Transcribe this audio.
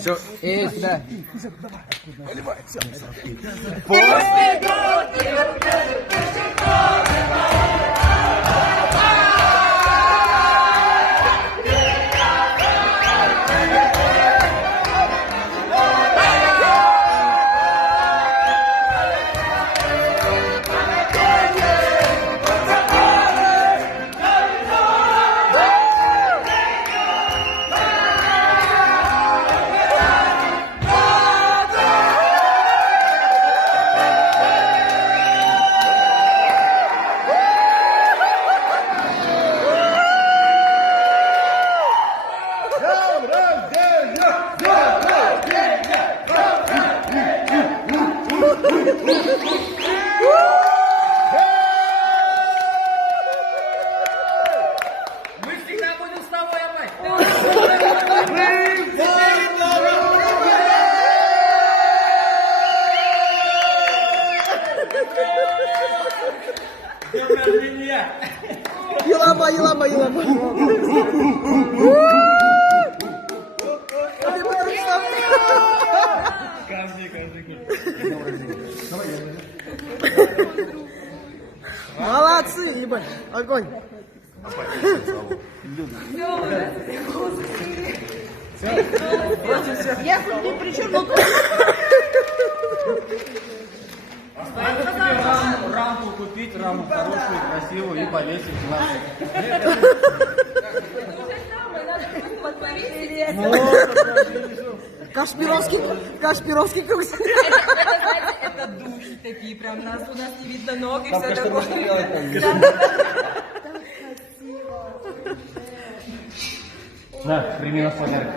Все, и сюда. Мы всегда будем с тобой, мать! Днем рождения! Елама, елама, елама. Молодцы, ебать. Огонь. Я тут ни при чем, но Остается тебе рамку купить, раму хорошую, красивую и повесить в классе. Кашпировский круг. это духи такие, прям у нас не видно ног и все такое. На, прими на подарок.